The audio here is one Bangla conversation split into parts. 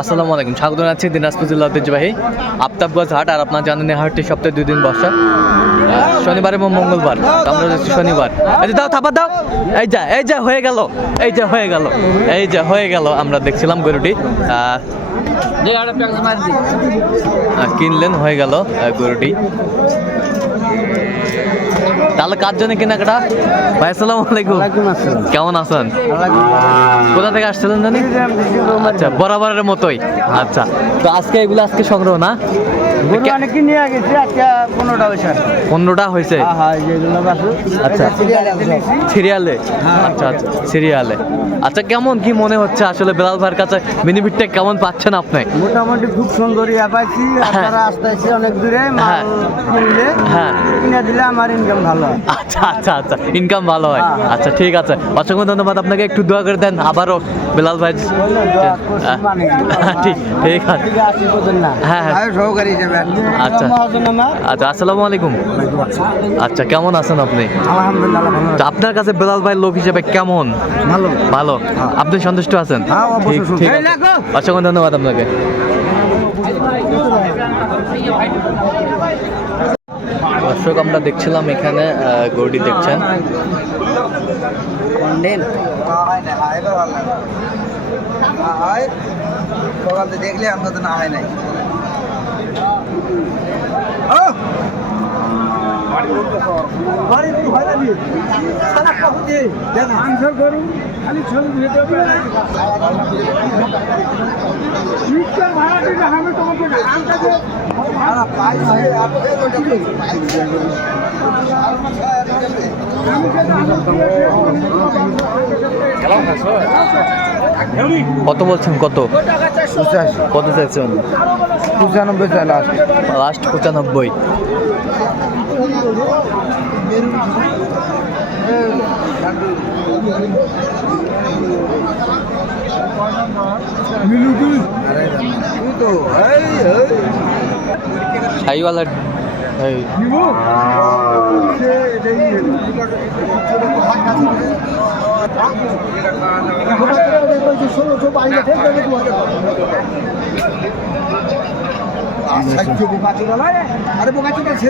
আসসালামু আলাইকুম। স্বাগত জানাচ্ছি দিনাজপুর জেলা ঐতিহ্যবাহী আফতাবগঞ্জ হাট আর আপনার জানেন হাটটি সপ্তাহে দুই দিন বসা। শনিবার এবং মঙ্গলবার। আমরা যাচ্ছি শনিবার। এই যে দাও, থাপা দাও। এই যা এই যা, হয়ে গেল। এই যে, হয়ে গেল। এই যে, হয়ে গেল। আমরা দেখছিলাম গরুটি। কিনলেন, হয়ে গেল গরুটি। তাহলে কার জন্য কেনাকাটা? ভাই আসসালামু আলাইকুম। কেমন আছেন? কোথা থেকে আসছিলেন জানি? আচ্ছা বরাবরের মতোই। আচ্ছা তো আজকে এগুলো আজকে সংগ্রহ না? পনেরোটা হয়েছে। হ্যাঁ হ্যাঁ আচ্ছা। সিরিয়ালে? আচ্ছা আচ্ছা সিরিয়ালে। আচ্ছা কেমন কি মনে হচ্ছে আসলে বেলাল ভাইয়ের কাছে? বেনিফিটটা কেমন পাচ্ছেন আপনি? মোটামুটি খুব সুন্দর ইয়া পাইছি আপনারা আসতে অনেক দূরে হ্যাঁ। মাল কিনলে। হ্যাঁ। কিনে দিলে আমার ইনকাম ভালো হয়। আচ্ছা আচ্ছা আচ্ছা ইনকাম ভালো হয়। হ্যাঁ, হ্যাঁ। আচ্ছা ঠিক আছে। অসংখ্য ধন্যবাদ আপনাকে একটু দোয়া করে দেন আবারও বেলাল ভাই মানে ঠিক ঠিক আছে। ঠিক আছে হ্যাঁ, হ্যাঁ। আচ্ছা। আচ্ছা আসসালামু আলাইকুম। আচ্ছা কেমন আছেন আপনি? আলহামদুলিল্লাহ আপনার কাছে বেলাল ভাই লোক হিসেবে কেমন? ভালো। ভালো। আপনি সন্তুষ্ট আছেন? হ্যাঁ, ঠিক- ঠিক অসংখ্য ধন্যবাদ আপনাকে। দর্শক আমরা দেখছিলাম এখানে আহ, গরুটি দেখছেন। দেখলে আমরা তো না হয় নাই কত বলছেন? কত? কত চাইছেন? পঁচানব্বই চাল লাস্ট লাস্ট পঁচানব্বই। তুই। তো সাইওয়ালা এই।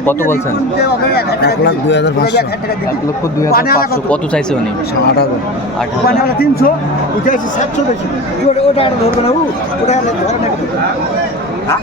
কত বলছেন? এক লাখ দুই হাজার পাঁচশো এক লক্ষ দুই হাজার পাঁচশো। কত? চাইছে উনি? আট হাজার। আট হাজার। তিনশো সাতশো বেশি। ওটা ওটা ধরবে না ওটা ধরে হ্যাঁ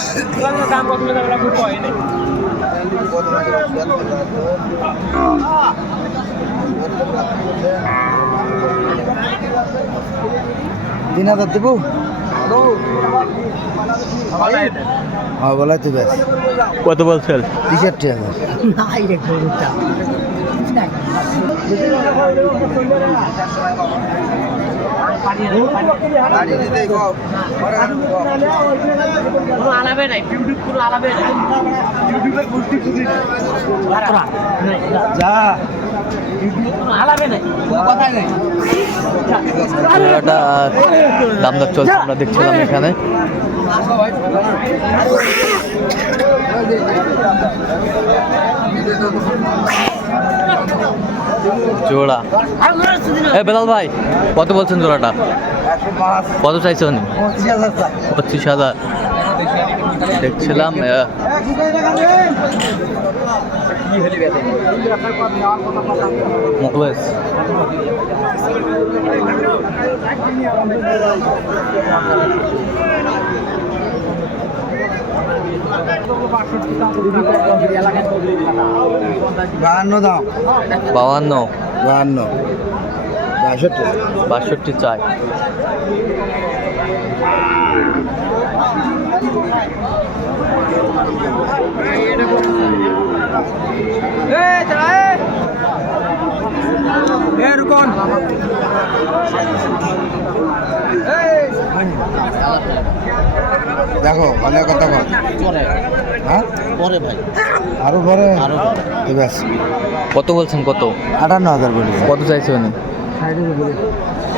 বাষট্টি তিন হাজার দেবো? হ্যাঁ বলাই তো ব্যাস কত বলছেন? তেষট্টি হাজার জোড়াটা দাম দর চলছে আমরা দেখছিলাম এখানে। জোড়া। এ বেলাল ভাই কত বলছেন জোড়াটা? কত চাইছে উনি? পঁচিশ হাজার। দেখছিলাম আহ, মুখলেস। বাহান্ন দাম বাউান্ন বাহান্ন। বাষট্টি। বাষট্টি চাই। এ রুকন। এই দেখো অনেক কথা বল। হ্যাঁ? পরে ভাই। আরও পরে? আরও ব্যাস। কত বলছেন কত? আটান্ন হাজার বলি। কত চাইছে উনি?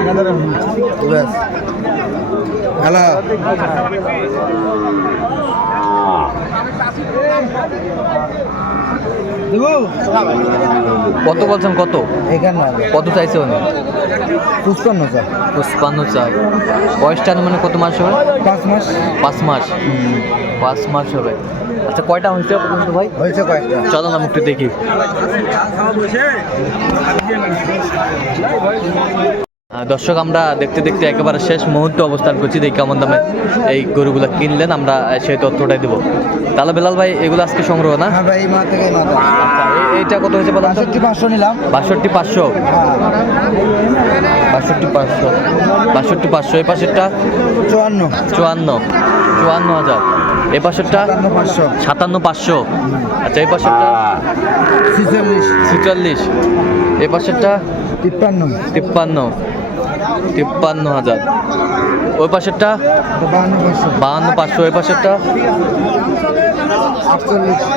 একান্ন হ্যালো কত বলছেন কত? একান্ন। কত চাইছে উনি? পুষ্পান্ন স্যার পুষ্পান্ন চাই বয়সটা মানে কত মাস হবে? পাঁচ মাস। পাঁচ মাস। পাঁচ মাস হবে। আচ্ছা কয়টা হয়েছে পর্যন্ত ভাই? হয়েছে কয়েকটা চলো না একটু দেখি। দর্শক আমরা দেখতে দেখতে একেবারে শেষ মুহূর্তে অবস্থান করছি। দেখি কেমন দামে এই গরুগুলো কিনলেন। আমরা সেই তথ্যটাই দেবো। তাহলে বেলাল ভাই এগুলো আজকে সংগ্রহ না? হ্যাঁ আচ্ছা এই- এইটা কত হয়েছে বলেন বাষট্টি পাঁচশো নিলাম। বাষট্টি পাঁচশো। বাষট্টি পাঁচশো। বাষট্টি পাঁচশো। এই পাশেরটা? চুয়ান্ন। চুয়ান্ন। চুয়ান্ন হাজার। এই পাশেরটা? সাতান্ন পাঁচশো। আচ্ছা এই পাশেরটা? ছিচল্লিশ। ছিচল্লিশ। এই পাশেরটা? তিপ্পান্ন। তিপ্পান্ন। তিপ্পান্ন হাজার। ওই পাশেরটা? বাহান্ন পাঁচশো। ওই পাশেরটা?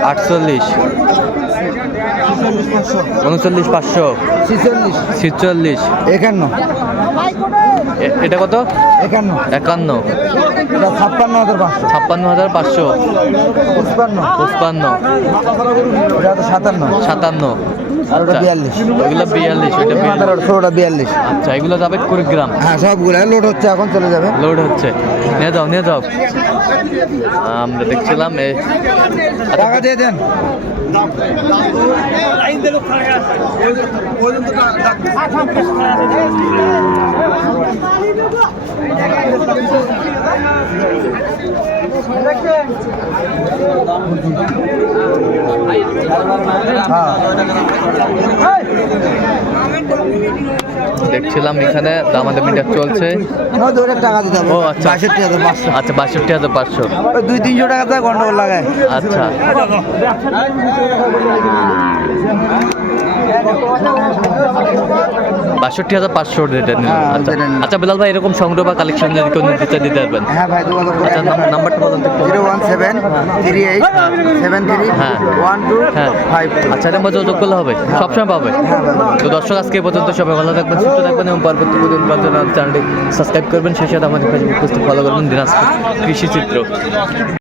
আটচল্লিশ। উনচল্লিশ পাঁচশো। ছিচল্লিশ। একান্ন। এ- এটা কত? একান্ন। একান্ন। ছাপ্পান্ন হাজার পাঁচশো। ছাপ্পান্ন হাজার পাঁচশো। পঁচপান্ন। পঁচপান্ন। সাতান্ন। সাতান্ন। আর ওটা আচ্ছা, বিয়াল্লিশ। ওইগুলো বিয়াল্লিশ ওইটা এই বিয়াল্লিশ। আচ্ছা এগুলো যাবে কুড়িগ্রাম? হ্যাঁ সবগুলো লোড হচ্ছে এখন চলে যাবে। লোড হচ্ছে। নিয়ে যাও নিয়ে যাও। আমরা দেখছিলাম এ টাকা দিয়ে দেন। হ্যাঁ দেখছিলাম এখানে দামাদের মিটার চলছে। টাকা দিতে হবে ও আচ্ছা। বাষট্টি হাজার পাঁচশো আচ্ছা বাষট্টি হাজার পাঁচশো। দুই তিনশো টাকা গন্ডগোল লাগায়। আচ্ছা। বাষট্টি হাজার পাঁচশো হ্যাঁ, আচ্ছা আচ্ছা বিলাল ভাই এরকম সংগ্রহ বা কালেকশন যদি কেউ নিতে চায় দিতে পারবেন? হ্যাঁ ভাই যোগাযোগ আচ্ছা নাম্বারটা বলুন zero one seven three eight seven three হ্যাঁ। ওয়ান টু হ্যাঁ। ফাইভ আচ্ছা এটা যোগাযোগ করলে হবে? সবসময় পাবে? হ্যাঁ, তো দর্শক আজকে পর্যন্ত সবাই ভালো থাকবেন সুস্থ থাকবেন এবং পরবর্তী পাওয়ার চ্যানেলটি সাবস্ক্রাইব করবেন। সেই সাথে আমাদের ফেসবুক পেজটি ফলো করবেন দিনাজপুর কৃষি চিত্র।